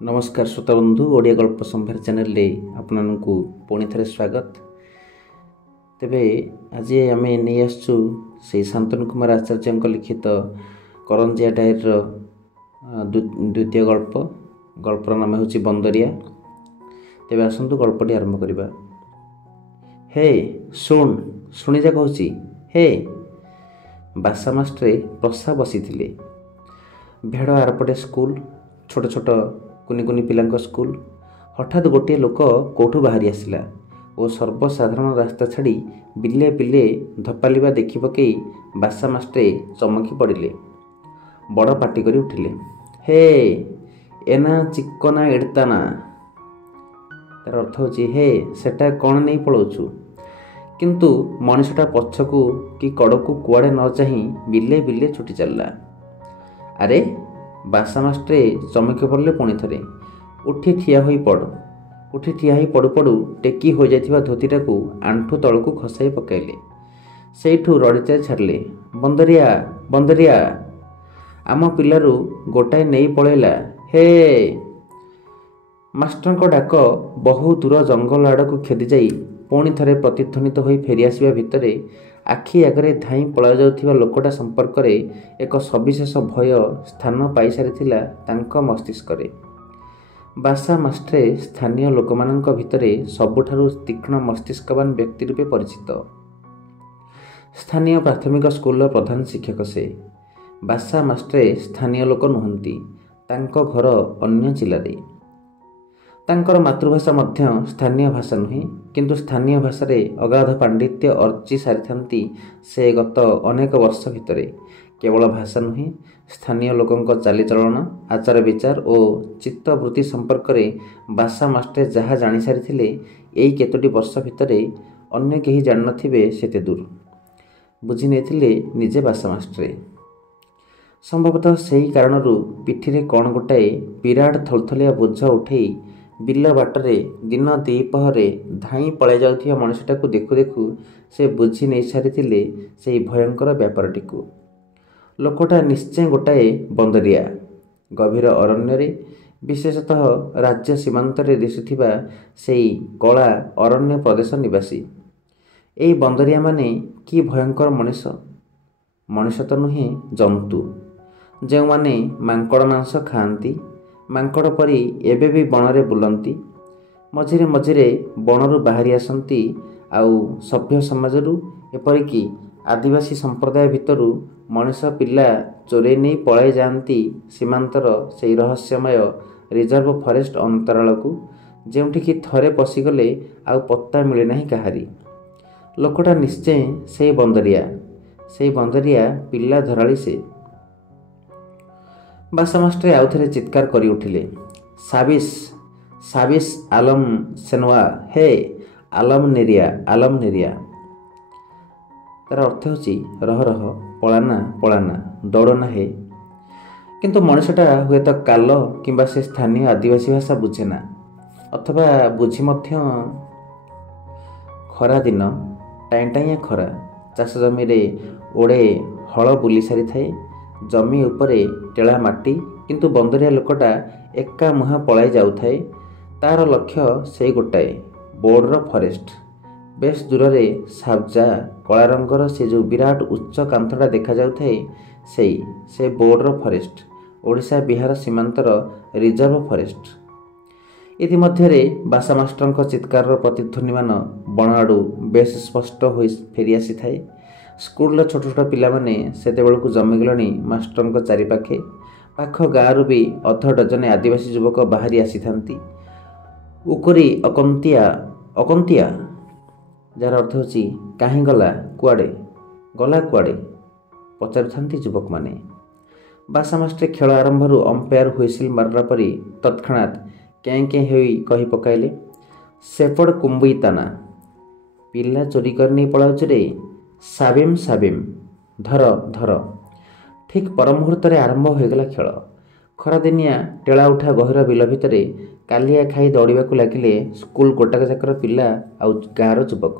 नमस्कार श्रोता बंधु ओडिया गल्प संभार चैनल रे आपननकु पुणी थे स्वागत। तेबे आज आम नहीं आसु से शांतनु कुमार आचार्य लिखित करंजिया डायर द्वितीय गल्पर नाम हूँ बंदरिया। तेबे आसतु गल्पटी आरंभ करवा। हे शुणी जा कहूँ हे बासा मास्ट्रे प्रसा बसी भेड़ आरपटे स्कूल छोट छोट कुनि कुनि पिलांक स्कूल। हठात गोटे लोक कौठू बाहरी आसिला और सर्वसाधारण रास्ता छाड़ी बिले बिले धपालिबा देखि पकई बासा मास्ट्रे चमकी पड़िले। बड़ पाटी करी उठिले, हे एना चिकना एड़ताना। तार अर्थ होची हे सेटा कौन नहीं पलाउछु। किंतु मनुष्यटा पछकू कि कड़कू कुआड़े न चाही बिले बिले छुटी चलला। अरे बासा मास्ट्रे चमकी पड़े पुणी थे। उठी ठिया पड़ू पड़ू टेकी हो जाइथिबा धोतीटा को आंठू तलकू खसाई पकाइले। सेठू रड़ीचा छाड़ले, बंदरिया बंदरिया आम पिलारू गोटाए नहीं पलैला। हे मास्टरक डाक बहु दूर जंगल आड़क खेदी जाई पुणी थे प्रतिध्वनित हो फेरिआसवा भितर आखि आगरे धाई पला जाउथिबा लोकटा संपर्क में एक सविशेष भय स्थान पाई सारिथिला तांको मस्तिष्करे। बासा मास्ट्रे स्थानीय लोकमानंक भितरे सबुठारु तीक्ष्ण मस्तिष्कवान व्यक्ति रूपे परिचित। स्थानीय प्राथमिक स्कूल प्रधान शिक्षक से। बासा मास्ट्रे स्थानीय लोक नुहंती, तांको घर अन्य जिल्लारे। तांकर मातृभाषा मध्य स्थानीय भाषा नुहे, किंतु स्थानीय भाषा रे अगाध पांडित्य अर्जी सारी से गत अनेक वर्ष भितर। केवल भाषा नुहे, स्थानीय लोकंक चालीचलन आचार विचार और चित्तवृत्ति संपर्क में बासा मास्ट्रे जहाँ जानी सारी यही केतोटी वर्ष भितर अन्य केही जान नथिबे सेते दूर बुझी नेथिले निजे बासा मास्ट्रे। संभवतः सही कारणरू पिठिरे कौन गोटाए विराट थलथलिया बोझ उठे बिल बाटरे दिन द्विपहरे धाई पलाई जाउथिबा मनुष्यटाକୁ देखु देखु से बुझी नहीं सारिथिले सेही भयंकर व्यापारटीकू। लोकटा निश्चय गोटाए बंदरिया। गभीर अरण्य विशेषतः राज्य सीमांतरे दिशुथिबा सेही कला अरण्य प्रदेश निवासी। एही बंदरिया माने कि भयंकर मनुष्य तो नुहे, जंतु जो माने मांकड़ मांस खाआंती। मांकड़ परी एबे भी बनरे बुलंती। मझिरे मझिरे बनरू बाहरी आसंती आउ सभ्य समाजरू एपरिकी आदिवासी संप्रदाय भितरू मनुष्य पिला चोरे नहीं पलाई जाती सीमांतर से रहस्यमय रिजर्व फरेस्ट अंतराल को, जेउठिकी थरे पशिगले आउ पत्ता मिले नहीं काहारी। लोकटा निश्चय से बंदरिया पिला धराली से। बासा मास्ट्रे आउ थे चित्कार करी उठिले, साबिस आलम सेनवा, हे आलम नेरिया। तार अर्थ होची रह रह, पलाना दौड़ना हे। किंतु मनुष्यटा हुए तो काल किंबा से स्थानीय आदिवासी भाषा बुझेना, अथवा बुझी मध्य। खरा दिन टाइया खरा चाष जमी रे ओडे हल बुली सारी थाए। जमी उपरे टेला माटी, किंतु बंदरिया लोकटा एका मुहा पलाई जाउथाए। तार लक्ष्य से गोटाए बोर्डर फरेस्ट। बेस दूर रे साबजा कला रंगर से जो विराट उच्च कांथटा देखा जाउथाए से बोर्डर फरेस्ट, ओडिशा बिहार सीमांतर रिजर्व फरेस्ट। इतिमध्ये बासा मास्टरଙ୍କ चित्कार प्रतिध्वनि मान बण आड़ू बेस स्पष्ट हो फेरी आसी थाए। स्कूल छोट छोट पिला माने सेते बेलकु जमीगलणी मास्टरଙ୍କ चारिपाखे। पाख गाँव भी अध डजने आदिवासी युवक बाहरी आसी थांती। उकुरी अकंतिया जार अर्थ होची काहीं गला कुआड़े पचारुथांती युवक माने। बासा मास्ट्रे खेल आरंभरू अंपायर हुइसिल मारला परी तत्क्षणात कें होई कही पकाइले, सेपड़ कुंबई ताना। पिला चोरी कर नहीं पलाउछ रे, साबिम धर। ठीक पर मुहूर्त आरंभ होगला खेल। खरादिनिया टेला उठा गहिर बिल भितर कालिया खाई दौड़ाक लगिले स्कूल गोटाक जाकर पिला आउ गाँवर युवक।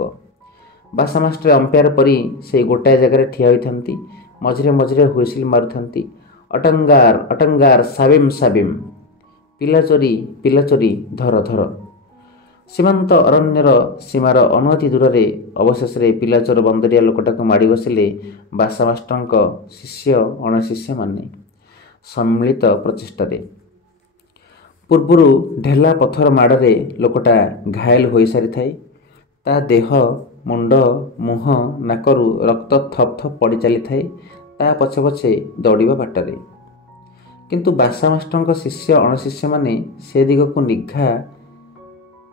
बासा मास्ट्रे अंपायर परी से गोटाए जगार ठिया होइथांती। मझिरे मझिरे हुइसिल मारुथांती, अटंगार साबिम। ପିଲା ଚୋରି ଧର ଧର। ସୀମାନ୍ତ ଅରଣ୍ୟର ସୀମାର ଅନତି ଦୂରରେ ଅବଶେଷରେ ପିଲାଚୋର ବନ୍ଦରିଆ ଲୋକଟାକୁ ମାଡ଼ି ବସିଲେ ବାସା ମାଷ୍ଟରଙ୍କ ଶିଷ୍ୟ ଅଣଶିଷ୍ୟମାନେ ସମ୍ମିଳିତ ପ୍ରଚେଷ୍ଟାରେ। ପୂର୍ବରୁ ଢେଲା ପଥର ମାଡ଼ରେ ଲୋକଟା ଘାଏଲ ହୋଇସାରିଥାଏ। ତା ଦେହ, ମୁଣ୍ଡ, ମୁହଁ, ନାକରୁ ରକ୍ତ ଥପ୍ ଥପ୍ ପଡ଼ି ଚାଲିଥାଏ ତା ପଛେ ପଛେ ଦୌଡ଼ିବା ବାଟରେ। କିନ୍ତୁ ବାସା ମାଷ୍ଟରଙ୍କ ଶିଷ୍ୟ ଅଣଶିଷ୍ୟମାନେ ସେ ଦିଗକୁ ନିଘା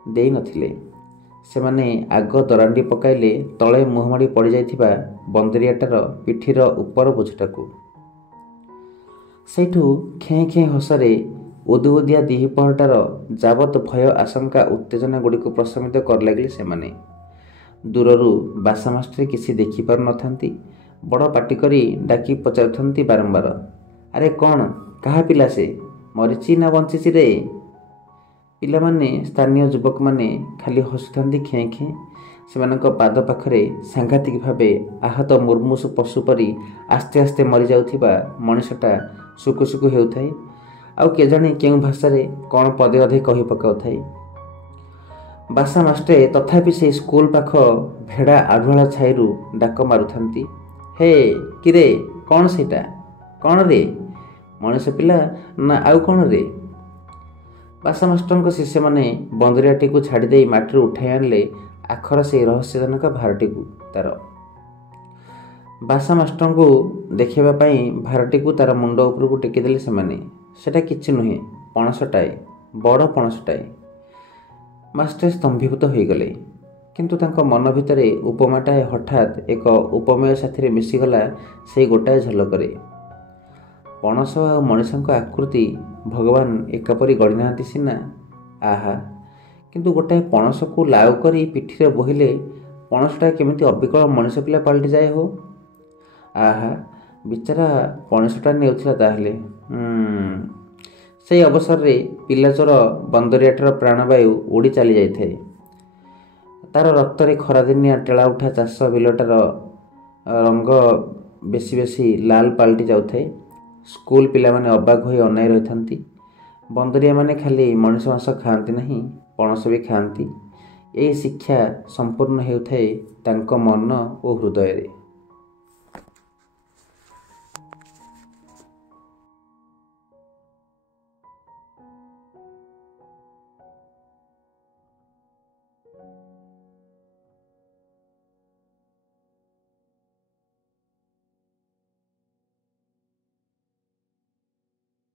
ଦେଇ ନଥିଲେ। ସେମାନେ ଆଗ ଦରାଣ୍ଡି ପକାଇଲେ ତଳେ ମୁହଁମାଡ଼ି ପଡ଼ିଯାଇଥିବା ବନ୍ଦରିଆଟାର ପିଠିର ଉପର ବୋଝଟାକୁ। ସେଇଠୁ ଖେଁ ଖେଁ ହସରେ ଉଦୁଉଦିଆ ଦିହିପହରଟାର ଯାବତ୍ ଭୟ ଆଶଙ୍କା ଉତ୍ତେଜନା ଗୁଡ଼ିକୁ ପ୍ରଶମିତ କରିଲାଗିଲେ ସେମାନେ। ଦୂରରୁ ବାସା ମାଷ୍ଟ୍ରେ କିଛି ଦେଖିପାରୁ ନଥାନ୍ତି। ବଡ଼ ପାଟି କରି ଡାକି ପଚାରୁଥାନ୍ତି ବାରମ୍ବାର, ଆରେ କ'ଣ, କାହା ପିଲା ସେ? ମରିଛି ନା ବଞ୍ଚିଛି ରେ? ପିଲାମାନେ, ସ୍ଥାନୀୟ ଯୁବକମାନେ ଖାଲି ହସୁଥାନ୍ତି ଖେଁ ଖେଁ। ସେମାନଙ୍କ ପାଦ ପାଖରେ ସାଂଘାତିକ ଭାବେ ଆହତ ମୁର୍ମୂଷୁ ପଶୁ ପରି ଆସ୍ତେ ଆସ୍ତେ ମରିଯାଉଥିବା ମଣିଷଟା ସୁକୁ ସୁକୁ ହେଉଥାଏ। ଆଉ କେଜାଣି କେଉଁ ଭାଷାରେ କ'ଣ ପଦେ ଅଧେ କହି ପକାଉଥାଏ। ବାସା ମାଷ୍ଟ୍ରେ ତଥାପି ସେଇ ସ୍କୁଲ ପାଖ ଭେଡ଼ା ଆଢ଼ୁଆଳ ଛାଇରୁ ଡାକ ମାରୁଥାନ୍ତି, ହେ କିରେ, କ'ଣ ସେଇଟା? କ'ଣ ରେ? ମଣିଷ ପିଲା ନା ଆଉ କ'ଣ ରେ? ବାସା ମାଷ୍ଟରଙ୍କ ଶିଷ୍ୟମାନେ ବନ୍ଦରିଆଟିକୁ ଛାଡ଼ି ଦେଇ ମାଟିରୁ ଉଠାଇ ଆଣିଲେ ଆଖର ସେଇ ରହସ୍ୟଜନକ ଭାରଟିକୁ ତାର। ବାସା ମାଷ୍ଟରଙ୍କୁ ଦେଖାଇବା ପାଇଁ ଭାରଟିକୁ ତାର ମୁଣ୍ଡ ଉପରକୁ ଟେକିଦେଲେ ସେମାନେ। ସେଟା କିଛି ନୁହେଁ, ପଣସଟାଏ, ବଡ଼ ପଣସଟାଏ। ମାଷ୍ଟ୍ରେ ସ୍ତମ୍ଭୀଭୂତ ହୋଇଗଲେ। କିନ୍ତୁ ତାଙ୍କ ମନ ଭିତରେ ଉପମାଟାଏ ହଠାତ୍ ଏକ ଉପମେୟ ସାଥିରେ ମିଶିଗଲା ସେଇ ଗୋଟାଏ ଝଲକରେ। ପଣସ ଆଉ ମଣିଷଙ୍କ ଆକୃତି ଭଗବାନ ଏକାପରି ଗଢ଼ିନାହାନ୍ତି ସିନା, ଆହା, କିନ୍ତୁ ଗୋଟାଏ ପଣସକୁ ଲାଉ କରି ପିଠିରେ ବୋହିଲେ ପଣସଟା କେମିତି ଅବିକଳ ମଣିଷ ପିଲା ପାଲଟିଯାଏ ହୋ। ଆହା, ବିଚାରା ପଣସଟା ନେଉଥିଲା ତାହେଲେ। ସେଇ ଅବସରରେ ପିଲାଚୋର ବନ୍ଦରିଆଟାର ପ୍ରାଣବାୟୁ ଉଡ଼ି ଚାଲି ଯାଇଥାଏ। ତାର ରକ୍ତରେ ଖରାଦିନିଆ ଟେଳା ଉଠା ଚାଷ ବିଲଟାର ରଙ୍ଗ ବେଶୀ ବେଶୀ ଲାଲ ପାଲଟି ଯାଉଥାଏ। ସ୍କୁଲ ପିଲାମାନେ ଅବାକ୍ ହୋଇ ଅନାଇ ରହିଥାନ୍ତି। ବନ୍ଦରିଆମାନେ ଖାଲି ମଣିଷ ମାଂସ ଖାଆନ୍ତି ନାହିଁ, ପଣସ ବି ଖାଆନ୍ତି। ଏହି ଶିକ୍ଷା ସମ୍ପୂର୍ଣ୍ଣ ହେଉଥାଏ ତାଙ୍କ ମନ ଓ ହୃଦୟରେ।